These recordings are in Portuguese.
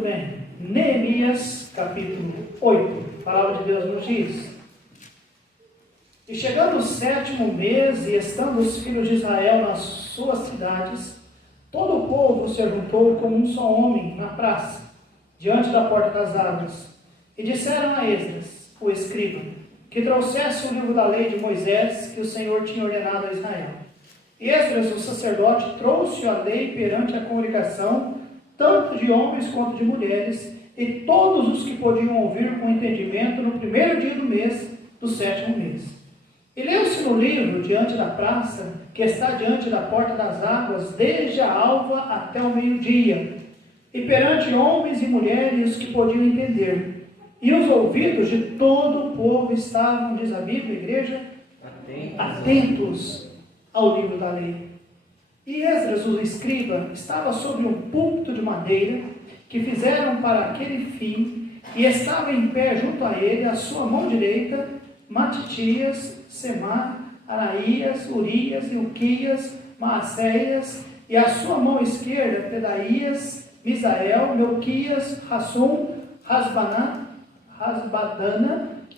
Muito bem. Neemias, capítulo 8. A palavra de Deus nos diz: E chegando o 7º mês, e estando os filhos de Israel nas suas cidades, todo o povo se ajuntou como um só homem na praça, diante da porta das águas. E disseram a Esdras, o escriba, que trouxesse o livro da lei de Moisés, que o Senhor tinha ordenado a Israel. E Esdras, o sacerdote, trouxe a lei perante a congregação, tanto de homens quanto de mulheres, e todos os que podiam ouvir com entendimento no primeiro dia do mês, do 7º mês. E leu-se no livro, diante da praça, que está diante da porta das águas, desde a alva até o meio-dia, e perante homens e mulheres que podiam entender. E os ouvidos de todo o povo estavam, diz a Bíblia, igreja, atentos ao livro da lei. E Esdras, o escriba, estava sobre um púlpito de madeira, que fizeram para aquele fim, e estava em pé junto a ele, a sua mão direita, Matitias, Semá, Anaías, Urias, Ilquias, Maacéias, e a sua mão esquerda, Pedaías, Misael, Melquias, Hassum, Rasbadana,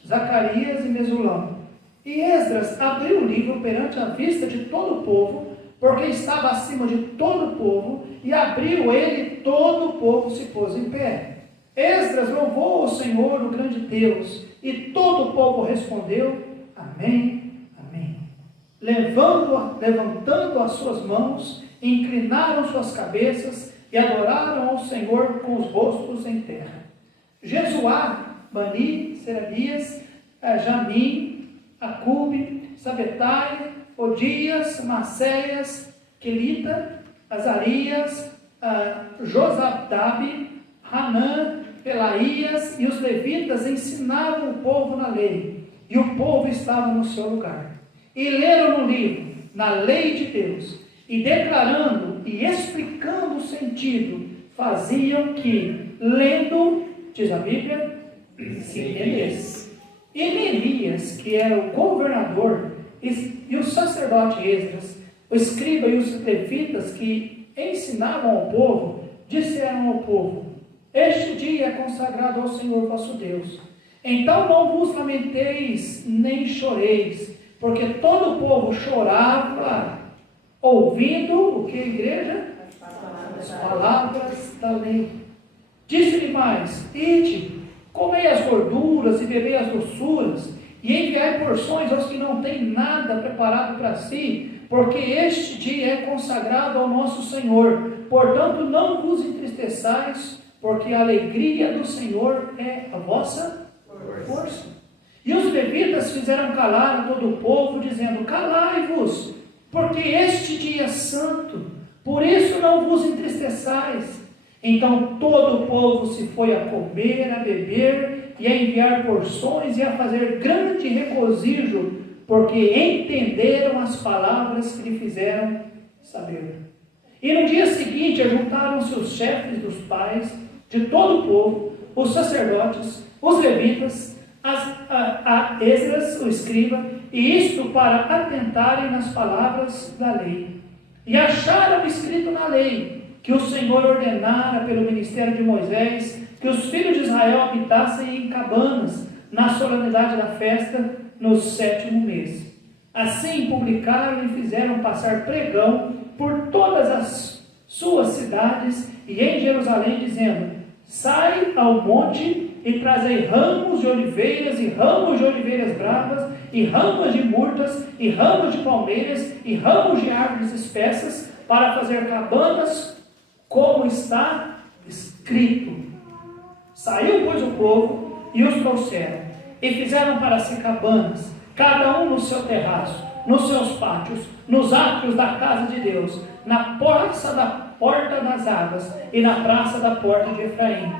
Zacarias e Mesulão. E Esdras abriu o livro perante a vista de todo o povo, porque estava acima de todo o povo, e abriu ele, todo o povo se pôs em pé. Esdras louvou o Senhor, o grande Deus, e todo o povo respondeu, Amém, Amém. Levantando as suas mãos, inclinaram suas cabeças, e adoraram ao Senhor com os rostos em terra. Jesuá, Bani, Serebias, Jamim, Acube, Sabetai, Odias, Macéias, Quelita, Azarias, Josabdabe, Hanã, Pelaías e os levitas ensinavam o povo na lei, e o povo estava no seu lugar. E leram no livro, na lei de Deus, e declarando e explicando o sentido, faziam que, lendo, diz a Bíblia, se entendesse. E Neemias, que era o governador, e o sacerdote Esdras, o escriba e os levitas que ensinavam ao povo, disseram ao povo, este dia é consagrado ao Senhor vosso Deus. Então não vos lamenteis, nem choreis, porque todo o povo chorava, ouvindo o que, igreja? As palavras da lei. Disse-lhe mais, ide, comei as gorduras e bebei as doçuras, e enviai porções aos que não têm nada preparado para si, porque este dia é consagrado ao nosso Senhor. Portanto, não vos entristeçais, porque a alegria do Senhor é a vossa força. E os levitas fizeram calar a todo o povo, dizendo, calai-vos, porque este dia é santo, por isso não vos entristeçais. Então todo o povo se foi a comer, a beber, e a enviar porções, e a fazer grande regozijo, porque entenderam as palavras que lhe fizeram saber. E no dia seguinte ajuntaram-se os chefes dos pais de todo o povo, os sacerdotes, os levitas, a Esdras, o escriba, e isto para atentarem nas palavras da lei. E acharam escrito na lei, que o Senhor ordenara pelo ministério de Moisés, que os filhos de Israel habitassem em cabanas, na solenidade da festa, no 7º mês. Assim publicaram e fizeram passar pregão por todas as suas cidades e em Jerusalém, dizendo, sai ao monte e trazei ramos de oliveiras e ramos de oliveiras bravas e ramos de murtas e ramos de palmeiras e ramos de árvores espessas para fazer cabanas, como está escrito. Saiu, pois, o povo e os trouxeram, e fizeram para si cabanas, cada um no seu terraço, nos seus pátios, nos átrios da casa de Deus, na praça da porta das águas e na praça da porta de Efraim.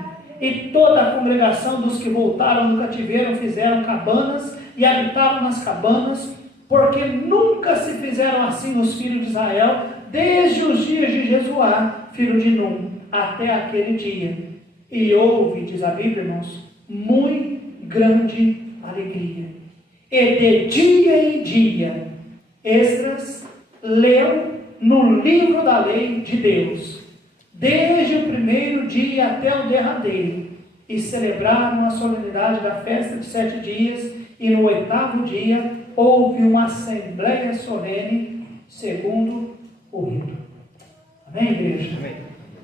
E toda a congregação dos que voltaram do cativeiro fizeram cabanas e habitaram nas cabanas, porque nunca se fizeram assim os filhos de Israel, desde os dias de Jesuá, filho de Num, até aquele dia. E houve, diz a Bíblia, irmãos, muito grande alegria. E de dia em dia, Esdras leu no livro da lei de Deus, desde o primeiro dia até o derradeiro, e celebraram a solenidade da festa de 7 dias, e no 8º dia houve uma assembleia solene, segundo o rito. Amém, igreja? Amém.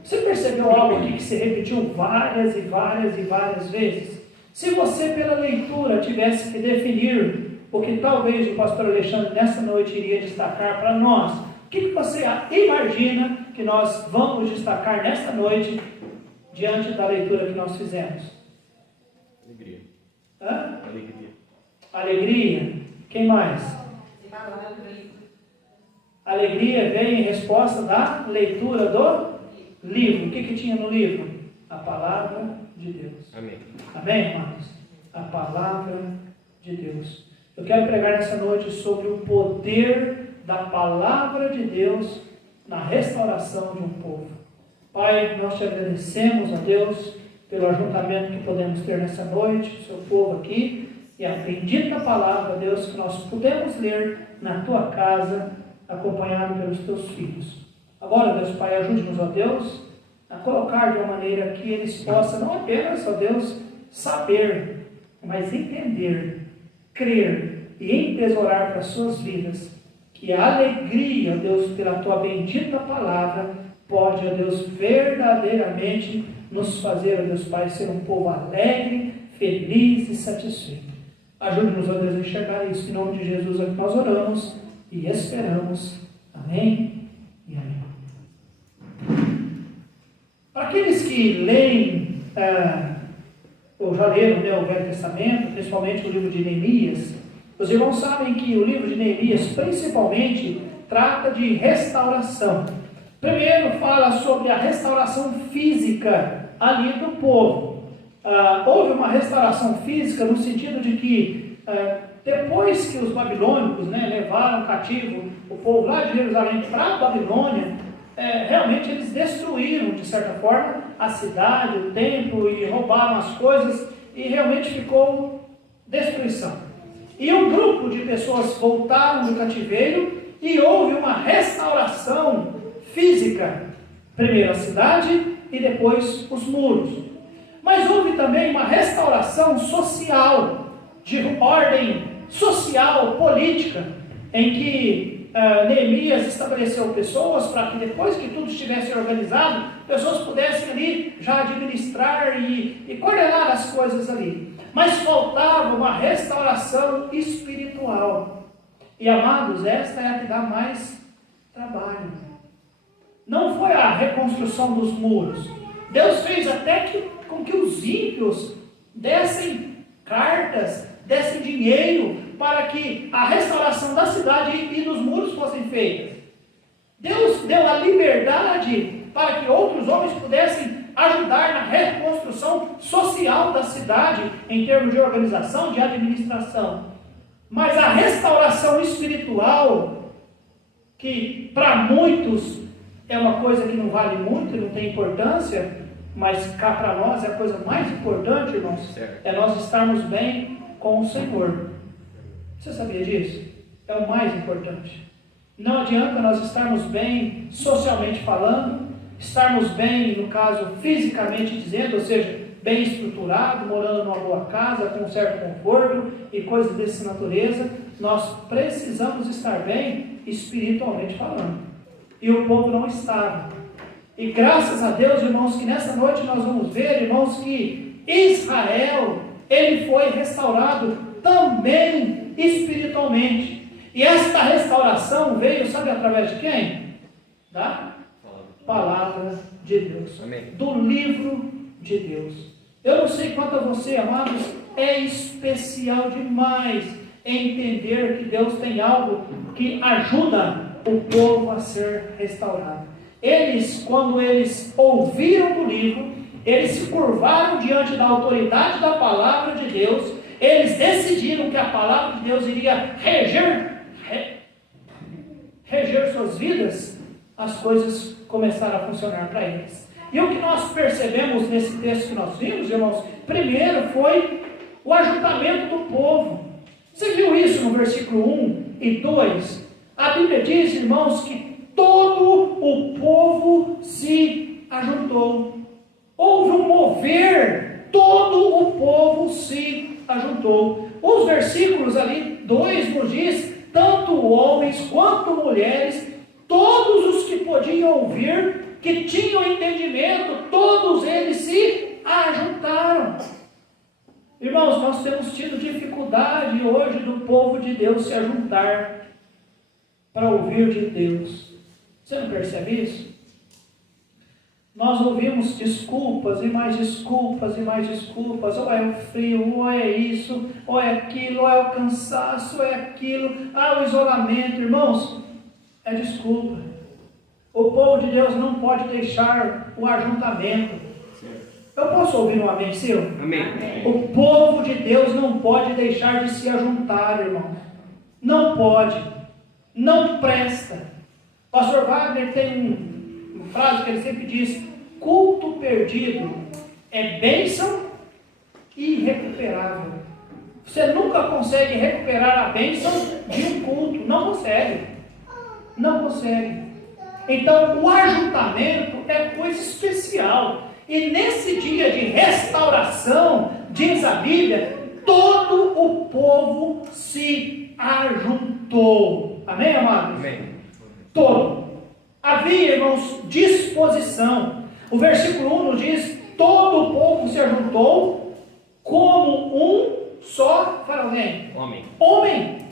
Você percebeu algo aqui que se repetiu várias e várias e várias vezes? Se você, pela leitura, tivesse que definir o que talvez o pastor Alexandre nessa noite iria destacar para nós, o que você imagina que nós vamos destacar nesta noite diante da leitura que nós fizemos? Alegria. Hã? Alegria. Alegria. Quem mais? Alegria veio em resposta da leitura do livro. O que tinha no livro? A palavra de Deus. Amém. Amém, irmãos? A palavra de Deus. Eu quero pregar nessa noite sobre o poder da palavra de Deus na restauração de um povo. Pai, nós te agradecemos, ó Deus, pelo ajuntamento que podemos ter nessa noite, o seu povo aqui, e a bendita palavra, Deus, que nós podemos ler na tua casa, acompanhado pelos teus filhos. Agora, Deus Pai, ajude-nos, ó Deus, a colocar de uma maneira que eles possam, não apenas, ó Deus, saber, mas entender, crer e entesourar para as suas vidas, que a alegria, ó Deus, pela tua bendita palavra, pode, ó Deus, verdadeiramente nos fazer, ó Deus Pai, ser um povo alegre, feliz e satisfeito. Ajude-nos, ó Deus, a enxergar isso. Em nome de Jesus é que nós oramos e esperamos. Amém e amém. Para aqueles que leem, ou já leram, né, o Velho Testamento, principalmente o livro de Neemias, os irmãos sabem que o livro de Neemias, principalmente, trata de restauração. Primeiro fala sobre a restauração física ali do povo. Houve uma restauração física no sentido de que depois que os babilônicos, né, levaram cativo o povo lá de Jerusalém para a Babilônia, realmente eles destruíram de certa forma a cidade, o templo, e roubaram as coisas, e realmente ficou destruição. E um grupo de pessoas voltaram do cativeiro e houve uma restauração física, primeiro a cidade e depois os muros. Mas houve também uma restauração social, de ordem social, política, em que Neemias estabeleceu pessoas para que depois que tudo estivesse organizado, pessoas pudessem ali já administrar e coordenar as coisas ali. Mas faltava uma restauração espiritual. E amados, esta é a que dá mais trabalho. Não foi a reconstrução dos muros. Deus fez até com que os ímpios dessem cartas, dessem dinheiro para que a restauração da cidade e dos muros fossem feitas. Deus deu a liberdade para que outros homens pudessem ajudar na reconstrução social da cidade, em termos de organização, de administração. Mas a restauração espiritual, que para muitos é uma coisa que não vale muito, não tem importância, mas cá para nós é a coisa mais importante, irmãos, é nós estarmos bem com o Senhor. Você sabia disso? É o mais importante. Não adianta nós estarmos bem socialmente falando, estarmos bem, no caso, fisicamente dizendo, ou seja, bem estruturado, morando numa boa casa, com um certo conforto e coisas dessa natureza. Nós precisamos estar bem espiritualmente falando. E o povo não estava. E graças a Deus, irmãos, que nessa noite nós vamos ver, irmãos, que Israel, ele foi restaurado também espiritualmente. E esta restauração veio, sabe através de quem? Da palavra de Deus. Amém. Do livro de Deus. Eu não sei quanto a você, amados, é especial demais entender que Deus tem algo que ajuda o povo a ser restaurado. Eles, quando eles ouviram do livro, eles se curvaram diante da autoridade da palavra de Deus, eles decidiram que a palavra de Deus iria reger suas vidas, as coisas começaram a funcionar para eles. E o que nós percebemos nesse texto que nós vimos, irmãos, primeiro foi o ajuntamento do povo. Você viu isso no versículo 1 e 2? A Bíblia diz, irmãos, que todo o povo se ajuntou. Houve um mover, todo o povo se ajuntou. Os versículos ali, 2 nos diz, tanto homens quanto mulheres, todos os que podiam ouvir, que tinham entendimento, todos eles se ajuntaram. Irmãos, nós temos tido dificuldade hoje do povo de Deus se ajuntar para ouvir de Deus. Você não percebe isso? Nós ouvimos desculpas e mais desculpas e mais desculpas. Ou é o frio, ou é isso, ou é aquilo, ou é o cansaço, ou é aquilo. O isolamento. Irmãos, é desculpa. O povo de Deus não pode deixar o ajuntamento. Eu posso ouvir um amém seu? Amém. O povo de Deus não pode deixar de se ajuntar, irmão. Não pode. Não presta. Pastor Wagner tem uma frase que ele sempre diz: culto perdido é bênção irrecuperável. Você nunca consegue recuperar a bênção de um culto. Não consegue. Não consegue. Então, o ajuntamento é coisa especial. E nesse dia de restauração, diz a Bíblia, todo o povo se ajuntou. Amém, amados? Amém. Todo. Havia, irmãos, disposição. O versículo 1 nos diz, todo o povo se ajuntou como um só, fala alguém. Homem.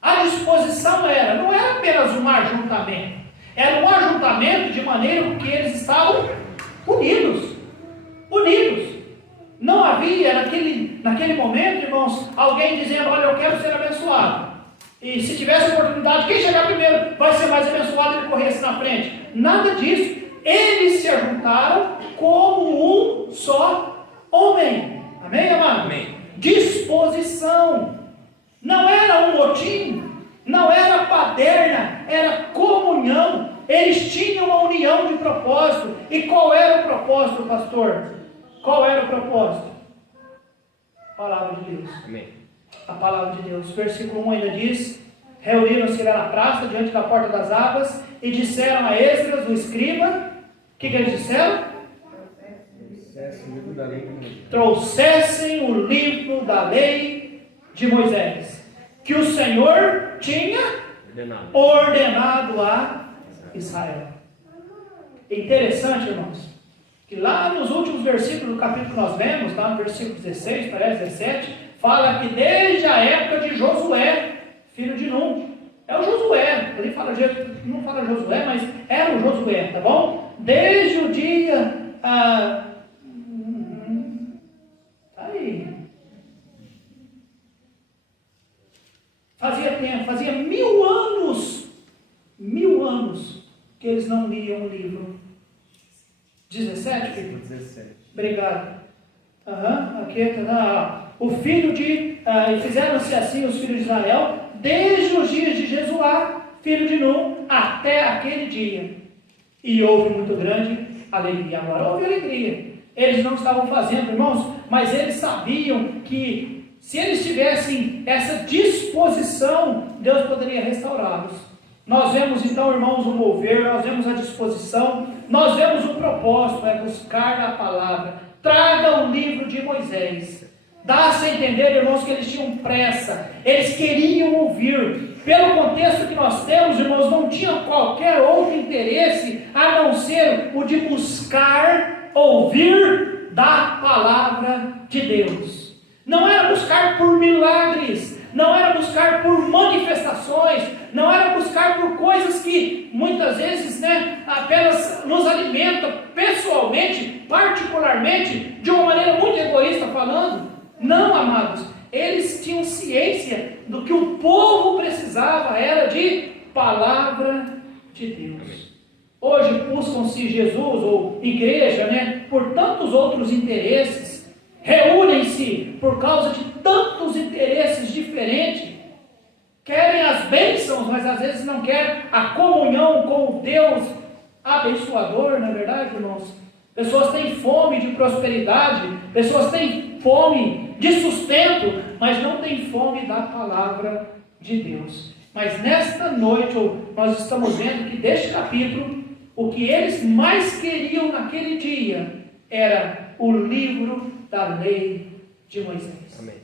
A disposição não era apenas um ajuntamento. Era um ajuntamento de maneira que eles estavam unidos. Não havia naquele momento, irmãos, alguém dizendo, olha, eu quero ser abençoado. E se tivesse oportunidade, quem chegar primeiro vai ser mais abençoado e ele corresse na frente. Nada disso. Eles se ajuntaram como um só homem. Amém, amado? Amém. Disposição. Não era um motim, não era paderna, era comunhão. Eles tinham uma união de propósito. E qual era o propósito, pastor? Qual era o propósito? A palavra de Deus. Amém. A palavra de Deus. Versículo 1 ainda diz, reuniram-se lá na praça, diante da porta das águas, e disseram a Esdras, o escriba, o que eles disseram? Trouxessem o livro da lei de Moisés, que o Senhor tinha ordenado a Israel. Interessante, irmãos, que lá nos últimos versículos do capítulo que nós vemos, lá no versículo 16, parece 17, fala que desde a época de Josué, filho de Num, é o Josué, ele fala, não fala Josué, mas era o Josué, tá bom? Desde o dia, fazia tempo, fazia 1000 anos, que eles não liam o livro. 17, filho? 17. Obrigado. Aqui está. O filho de. E fizeram-se assim os filhos de Israel, desde os dias de Jesuá, filho de Num, até aquele dia. E houve muito grande alegria. Agora, houve alegria. Eles não estavam fazendo, irmãos, mas eles sabiam que se eles tivessem essa disposição, Deus poderia restaurá-los. Nós vemos então, irmãos, o mover, nós vemos a disposição, nós vemos o propósito, é buscar a palavra. Traga o livro de Moisés. Dá-se a entender, irmãos, que eles tinham pressa, eles queriam ouvir. Pelo contexto que nós temos, irmãos, não tinham qualquer outro interesse a não ser o de buscar ouvir da palavra de Deus. Não era buscar por milagres, não era buscar por manifestações, não era buscar por coisas que muitas vezes apenas nos alimentam pessoalmente, particularmente, de uma maneira muito egoísta falando. Não, amados, eles tinham ciência do que o povo precisava, era de palavra de Deus. Hoje buscam-se Jesus ou igreja, por tantos outros interesses, reúnem-se por causa de tantos interesses diferentes, querem as bênçãos, mas às vezes não querem a comunhão com o Deus abençoador, não é verdade, irmãos? Pessoas têm fome de prosperidade, pessoas têm fome de sustento, mas não têm fome da palavra de Deus. Mas nesta noite, nós estamos vendo que deste capítulo, o que eles mais queriam naquele dia era o livro da lei de Moisés. Amém.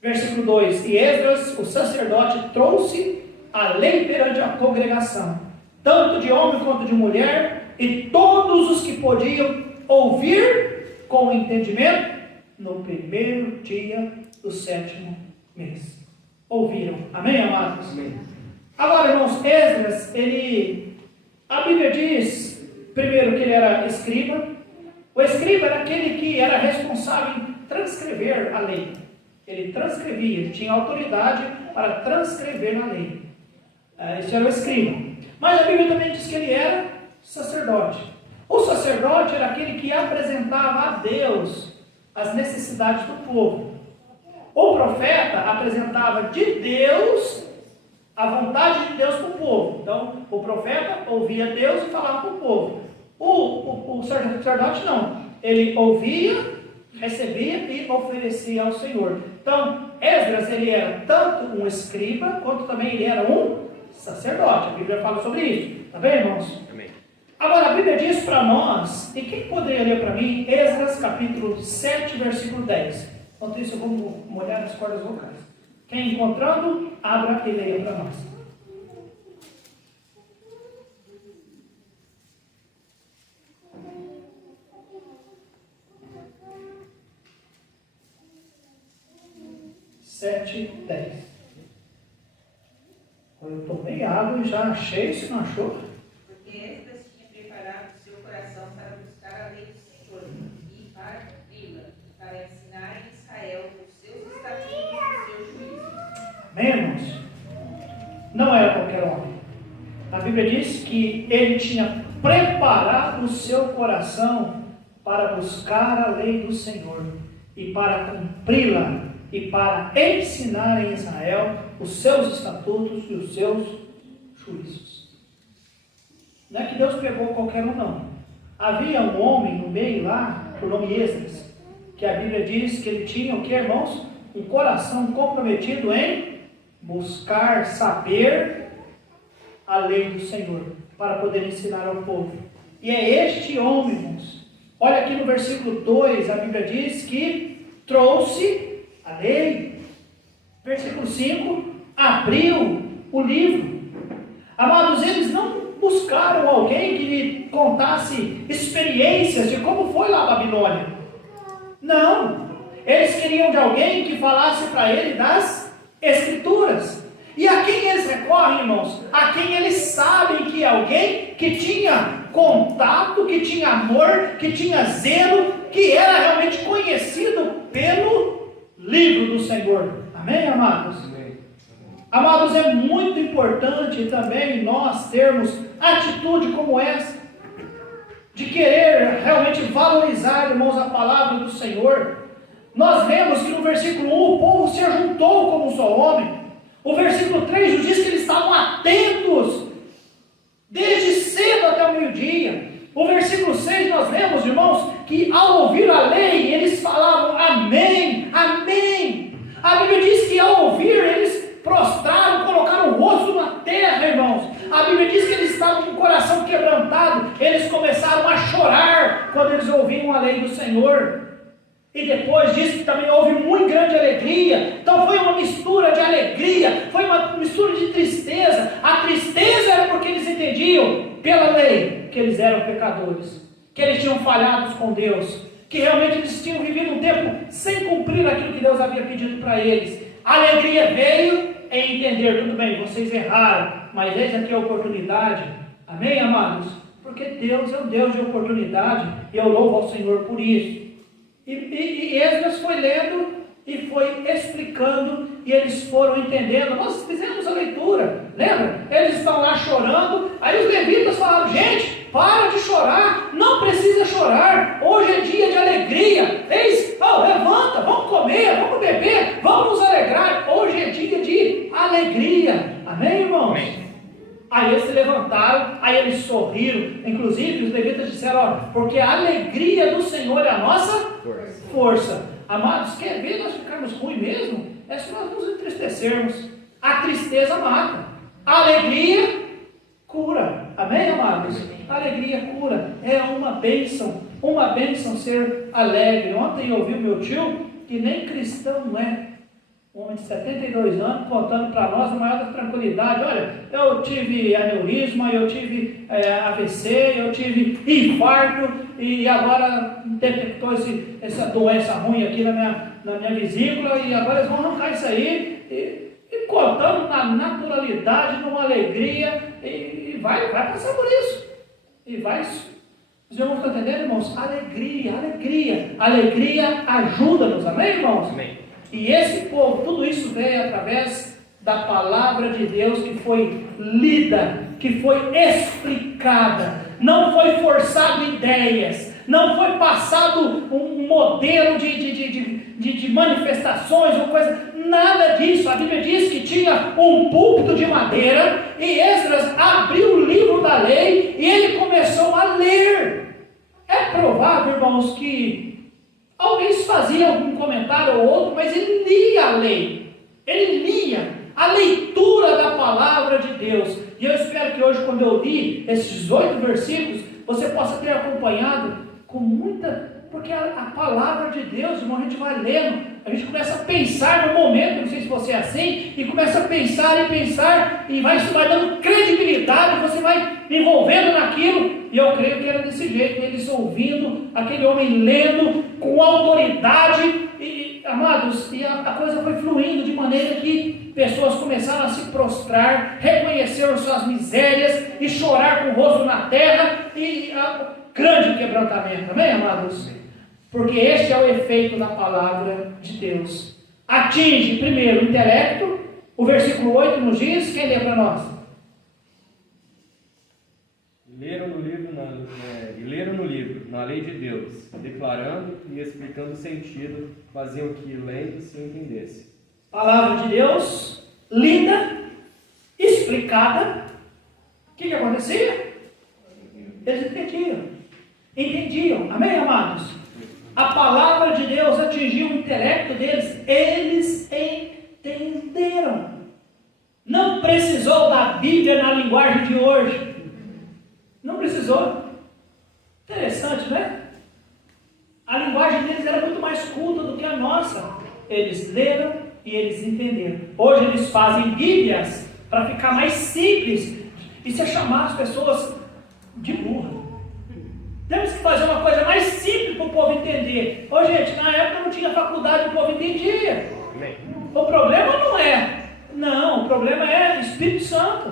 Versículo 2: E Esdras, o sacerdote, trouxe a lei perante a congregação, tanto de homem quanto de mulher, e todos os que podiam ouvir com entendimento, no primeiro dia do 7º mês. Ouviram. Amém, amados? Amém. Agora, irmãos, Esdras, a Bíblia diz, primeiro, que ele era escriba. O escriba era aquele que era responsável em transcrever a lei. Ele transcrevia, ele tinha autoridade para transcrever na lei. Esse era o escriba. Mas a Bíblia também diz que ele era sacerdote. O sacerdote era aquele que apresentava a Deus as necessidades do povo. O profeta apresentava de Deus a vontade de Deus para o povo. Então, o profeta ouvia Deus e falava para o povo. O sacerdote não. Ele ouvia, recebia e oferecia ao Senhor. Então, Esdras, ele era tanto um escriba, quanto também ele era um sacerdote. A Bíblia fala sobre isso. Está bem, irmãos? Amém. Agora, a Bíblia diz para nós, e quem poderia ler para mim, Esdras capítulo 7, versículo 10. Enquanto isso, eu vou molhar as cordas vocais. Quem encontrando, abra e leia para nós. Sete, 10. Eu tomei água e já achei, se não achou? Porque Esdras tinha preparado o seu coração para buscar a lei do Senhor e para cumpri-la, e para ensinar em Israel os seus estatutos e os seus juízos. Amém, irmãos? Não era qualquer homem. A Bíblia diz que ele tinha preparado o seu coração para buscar a lei do Senhor e para cumpri-la e para ensinar em Israel os seus estatutos e os seus juízos. Não é que Deus pegou qualquer um, não. Havia um homem no meio lá, por nome Esdras, que a Bíblia diz que ele tinha o que, irmãos? Um coração comprometido em buscar saber a lei do Senhor, para poder ensinar ao povo. E é este homem, irmãos. Olha aqui no versículo 2, a Bíblia diz que trouxe a lei. Versículo 5, abriu o livro. Amados, eles não buscaram alguém que lhe contasse experiências de como foi lá a Babilônia. Não. Eles queriam de alguém que falasse para ele das Escrituras. E a quem eles recorrem, irmãos? A quem eles sabem que é alguém que tinha contato, que tinha amor, que tinha zelo, que era realmente conhecido pelo livro do Senhor. Amém, amados? Amém. Amados, é muito importante também nós termos atitude como essa, de querer realmente valorizar, irmãos, a palavra do Senhor. Nós vemos que no versículo 1 o povo se ajuntou como um só homem. O versículo 3 nos diz que eles estavam atentos desde cedo até o meio-dia. O versículo 6 nós vemos, irmãos, que ao ouvir a lei, eles falavam amém, amém. A Bíblia diz que ao ouvir, eles prostraram, colocaram o rosto na terra, irmãos. A Bíblia diz que eles estavam com o coração quebrantado. Eles começaram a chorar quando eles ouviram a lei do Senhor. E depois disso também houve muito grande alegria. Então foi uma mistura de alegria, foi uma mistura de tristeza. A tristeza era porque eles entendiam pela lei que eles eram pecadores, que eles tinham falhado com Deus, que realmente eles tinham vivido um tempo sem cumprir aquilo que Deus havia pedido para eles. A alegria veio em entender, tudo bem, vocês erraram, mas eis aqui a oportunidade. Amém, amados? Porque Deus é um Deus de oportunidade, e eu louvo ao Senhor por isso. E Esdras foi lendo e foi explicando, e eles foram entendendo. Nós fizemos a leitura, lembra? Eles estão lá chorando, aí os levitas falaram, gente, para de chorar, não precisa chorar, hoje é dia de alegria. Eles, levanta, vamos comer, vamos beber, vamos nos alegrar, hoje é dia de alegria. Amém, irmãos? Amém. Aí eles se levantaram, aí eles sorriram. Inclusive os levitas disseram, porque a alegria do Senhor é a nossa força. Amados, quer ver nós ficarmos ruins mesmo? É se nós nos entristecermos. A tristeza mata. A alegria cura. Amém, amados? Alegria cura. É uma bênção ser alegre. Ontem eu ouvi o meu tio, que nem cristão não é, um homem de 72 anos, contando para nós, na maior tranquilidade: olha, eu tive aneurisma, eu tive AVC, eu tive infarto, e agora detectou essa doença ruim aqui na minha vesícula, e agora eles vão arrancar isso aí, e contando na naturalidade, numa alegria, e vai passar por isso, e vai. Os irmãos estão entendendo, irmãos? Alegria ajuda-nos, amém, irmãos? Amém. E esse povo, tudo isso veio através da palavra de Deus que foi lida, que foi explicada, não foi forçado ideias, não foi passado um modelo de manifestações ou coisa, nada disso. A Bíblia diz que tinha um púlpito de madeira e Esdras abriu o livro da lei e ele começou a ler. É provável, irmãos, que alguém fazia algum comentário ou outro, mas ele lia a lei, ele lia a leitura da palavra de Deus. E eu espero que hoje, quando eu li esses 8 versículos, você possa ter acompanhado com muita, porque a palavra de Deus, irmão, a gente vai lendo, a gente começa a pensar no momento, não sei se você é assim, e começa a pensar, e isso vai dando credibilidade, você vai envolvendo naquilo. E eu creio que era desse jeito, eles ouvindo, aquele homem lendo com autoridade, e amados, e a coisa foi fluindo de maneira que pessoas começaram a se prostrar, reconheceram suas misérias e chorar com o rosto na terra, e grande quebrantamento, amém, amados? Porque este é o efeito da palavra de Deus. Atinge primeiro o intelecto, o versículo 8 nos diz, quem lê para nós? Leram no livro, na lei de Deus, declarando e explicando o sentido, faziam que lendo se entendesse. Palavra de Deus, lida, explicada. O que acontecia? Eles entendiam, amém, amados? A palavra de Deus atingiu o intelecto deles, eles entenderam. Não precisou da Bíblia na linguagem de hoje. Não precisou. Interessante, né? A linguagem deles era muito mais culta do que a nossa. Eles leram e eles entenderam. Hoje eles fazem Bíblias para ficar mais simples. Isso é chamar as pessoas de burra. Temos que fazer uma coisa mais simples para o povo entender. Ô gente, na época não tinha faculdade, o povo entendia. O problema não é. Não, o problema é Espírito Santo.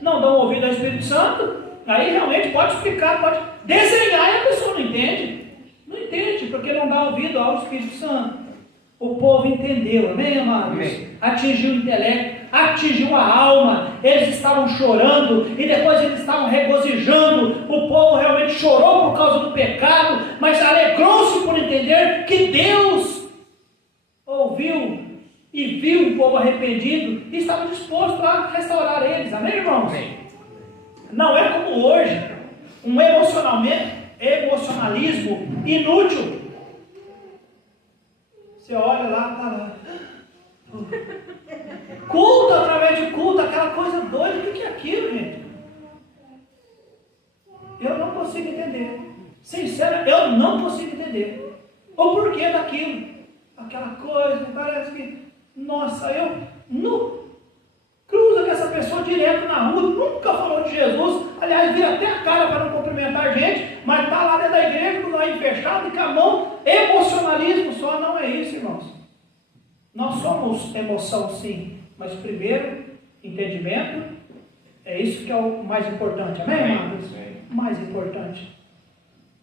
Não dão ouvido ao Espírito Santo. Aí realmente pode explicar, pode desenhar e a pessoa não entende. Não entende, porque não dá ouvido ao Espírito Santo. O povo entendeu, amém, amados? Amém. Atingiu o intelecto, atingiu a alma. Eles estavam chorando e depois eles estavam regozijando. O povo realmente chorou por causa do pecado, mas alegrou-se por entender que Deus ouviu e viu o povo arrependido e estava disposto a restaurar eles, amém, irmãos? Amém. Não é como hoje, um emocionalismo inútil. Você olha lá, está lá. Culto através de culto, aquela coisa doida. O que é aquilo, gente? Eu não consigo entender. Sincero, eu não consigo entender. O porquê daquilo. Aquela coisa, parece que, nossa, eu não cruza com essa pessoa direto na rua, nunca falou de Jesus, aliás, vira até a cara para não cumprimentar a gente, mas está lá dentro da igreja, com o nariz fechado e com a mão, emocionalismo só, não é isso, irmãos. Nós somos emoção sim, mas primeiro, entendimento, é isso que é o mais importante, amém, amados? Mais importante.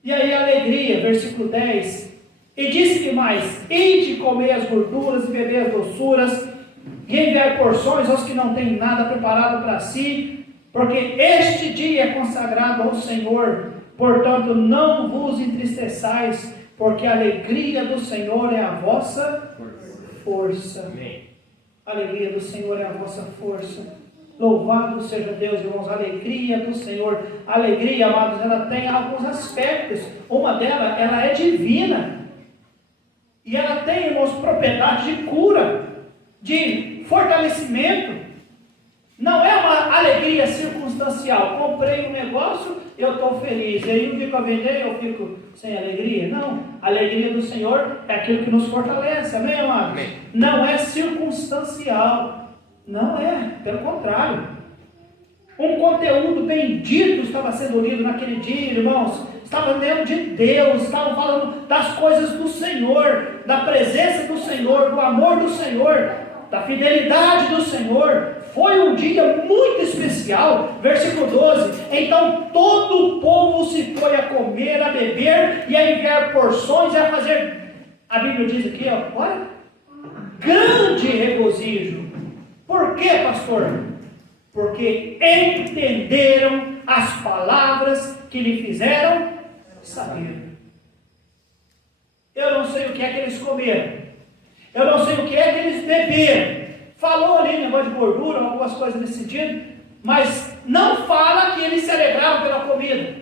E aí a alegria, versículo 10, e disse-lhe mais, ide comer as gorduras e beber as doçuras, e enviar porções aos que não têm nada preparado para si, porque este dia é consagrado ao Senhor, portanto não vos entristeçais, porque a alegria do Senhor é a vossa força. Amém. A alegria do Senhor é a vossa força. Louvado seja Deus, irmãos, a alegria do Senhor. A alegria, amados, ela tem alguns aspectos. Uma delas, ela é divina. E ela tem, irmãos, propriedade de cura, de fortalecimento. Não é uma alegria circunstancial. circunstancial. Comprei um negócio, eu estou feliz. E aí eu fico a vender, eu fico sem alegria. Não, a alegria do Senhor é aquilo que nos fortalece. Amém, amados? Amém. Não é circunstancial. Não é, pelo contrário. Um conteúdo bendito estava sendo lido naquele dia, irmãos. Estava lendo de Deus, estavam falando das coisas do Senhor, da presença do Senhor, do amor do Senhor, da fidelidade do Senhor. Foi um dia muito especial. Versículo 12: então todo o povo se foi a comer, a beber e a enviar porções e a fazer, a Bíblia diz aqui, ó, olha, grande regozijo. Por quê, pastor? Porque entenderam as palavras que lhe fizeram saber. Eu não sei o que é que eles comeram, eu não sei o que é que eles beberam. Falou ali negócio de gordura, algumas coisas nesse sentido, mas não fala que eles se alegraram pela comida,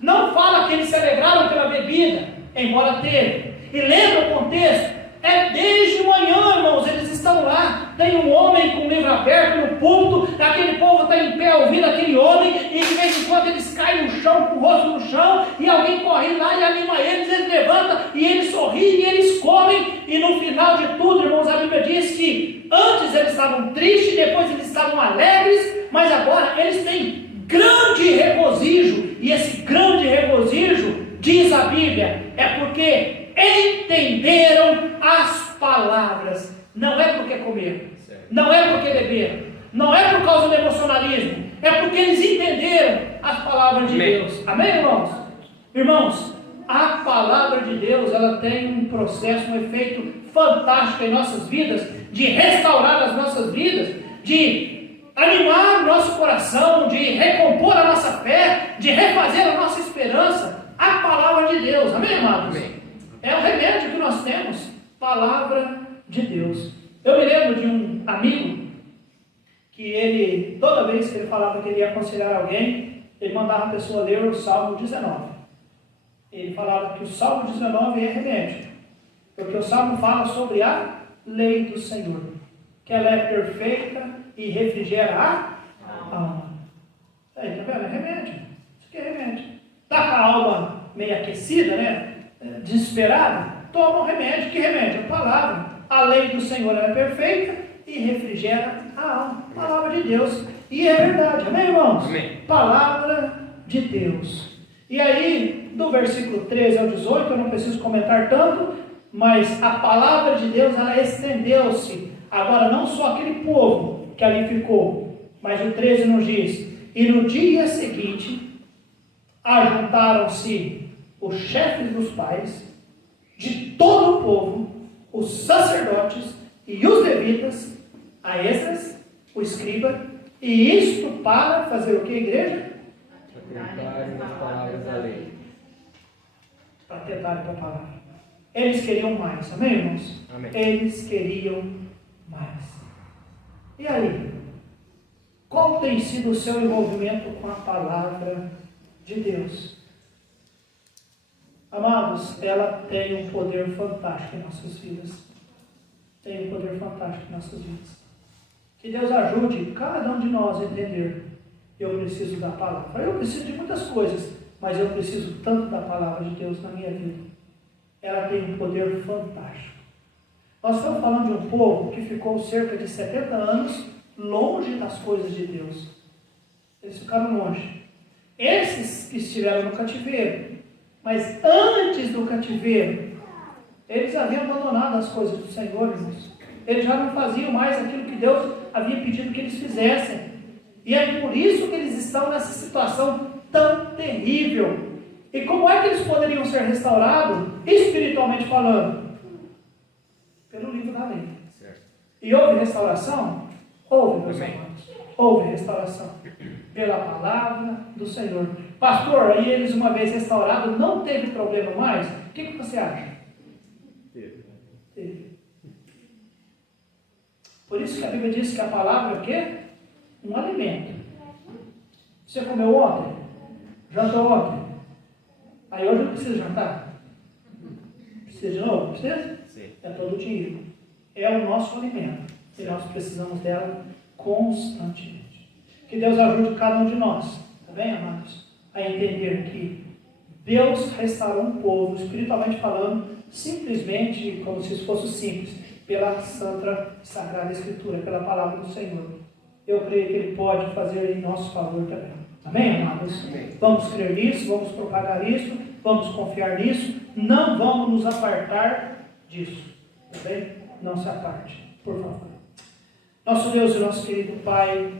não fala que eles se alegraram pela bebida, embora teve. E lembra o contexto? É desde manhã, irmãos, eles estão lá. Tem um homem com o livro aberto no púlpito, aquele povo está em pé ouvindo aquele homem, e de vez em quando eles caem no chão, com o rosto no chão, e alguém corre lá e anima eles levantam, e eles sorriem, e eles comem, e no final de tudo, irmãos, a Bíblia diz que antes eles estavam tristes, depois eles estavam alegres, mas agora eles têm grande regozijo, e esse grande regozijo, diz a Bíblia, é porque entenderam as palavras. Não é porque comeram, não é porque beberam, não é por causa do emocionalismo, é porque eles entenderam as palavras de Deus. Amém, irmãos? Irmãos, a palavra de Deus, ela tem um processo, um efeito fantástico em nossas vidas, de restaurar as nossas vidas, de animar o nosso coração, de recompor a nossa fé, de refazer a nossa esperança. A palavra de Deus, amém, amados? Amém. É o remédio que nós temos, palavra de Deus. Eu me lembro de um amigo, que ele, toda vez que ele falava que ele ia aconselhar alguém, ele mandava a pessoa ler o Salmo 19. Ele falava que o Salmo 19 é remédio, porque o Salmo fala sobre a lei do Senhor, que ela é perfeita e refrigera a alma. Aí, tá vendo? É remédio. Isso aqui é remédio. Está com a alma meio aquecida, né? Desesperada? Toma um remédio. Que remédio? A palavra. A lei do Senhor é perfeita e refrigera a alma. Palavra de Deus. E é verdade. Amém, irmãos? Amém. Palavra de Deus. E aí, do versículo 13 ao 18, eu não preciso comentar tanto, mas a palavra de Deus, ela estendeu-se. Agora, não só aquele povo que ali ficou, mas o 13 nos diz: e no dia seguinte ajuntaram-se os chefes dos pais de todo o povo, os sacerdotes e os levitas, a Esdras, o escriba, e isto para fazer o que, igreja? Para tentarem as palavras da lei. Para tentarem a palavra. Eles queriam mais, amém, irmãos? Amém. Eles queriam mais. E aí? Qual tem sido o seu envolvimento com a palavra de Deus? Amados, ela tem um poder fantástico em nossas vidas. Tem um poder fantástico em nossas vidas. Que Deus ajude cada um de nós a entender: eu preciso da palavra. Eu preciso de muitas coisas, mas eu preciso tanto da palavra de Deus na minha vida. Ela tem um poder fantástico. Nós estamos falando de um povo que ficou cerca de 70 anos longe das coisas de Deus. Eles ficaram longe. Esses que estiveram no cativeiro, mas antes do cativeiro, eles haviam abandonado as coisas do Senhor, irmãos. Eles já não faziam mais aquilo que Deus havia pedido que eles fizessem. E é por isso que eles estão nessa situação tão terrível. E como é que eles poderiam ser restaurados, espiritualmente falando? Pelo livro da lei. Certo. E houve restauração? Houve, meus amados. Houve restauração. Pela palavra do Senhor. Pastor, aí eles uma vez restaurados, não teve problema mais? O que você acha? Teve. Por isso que a Bíblia diz que a palavra é o quê? Um alimento. Você comeu ontem? Jantou ontem? Aí hoje não precisa jantar? Precisa de novo? Precisa? Sim. É todo dia. É o nosso alimento. E nós precisamos dela constantemente. Que Deus ajude cada um de nós, tá bem, amados? A entender que Deus restaurou um povo, espiritualmente falando, simplesmente, como se isso fosse simples, pela Santa e Sagrada Escritura, pela palavra do Senhor. Eu creio que Ele pode fazer em nosso favor também. Amém, amados? Amém. Vamos crer nisso, vamos propagar isso, vamos confiar nisso, não vamos nos apartar disso. Tá bem? Não se aparte, por favor. Nosso Deus e nosso querido Pai,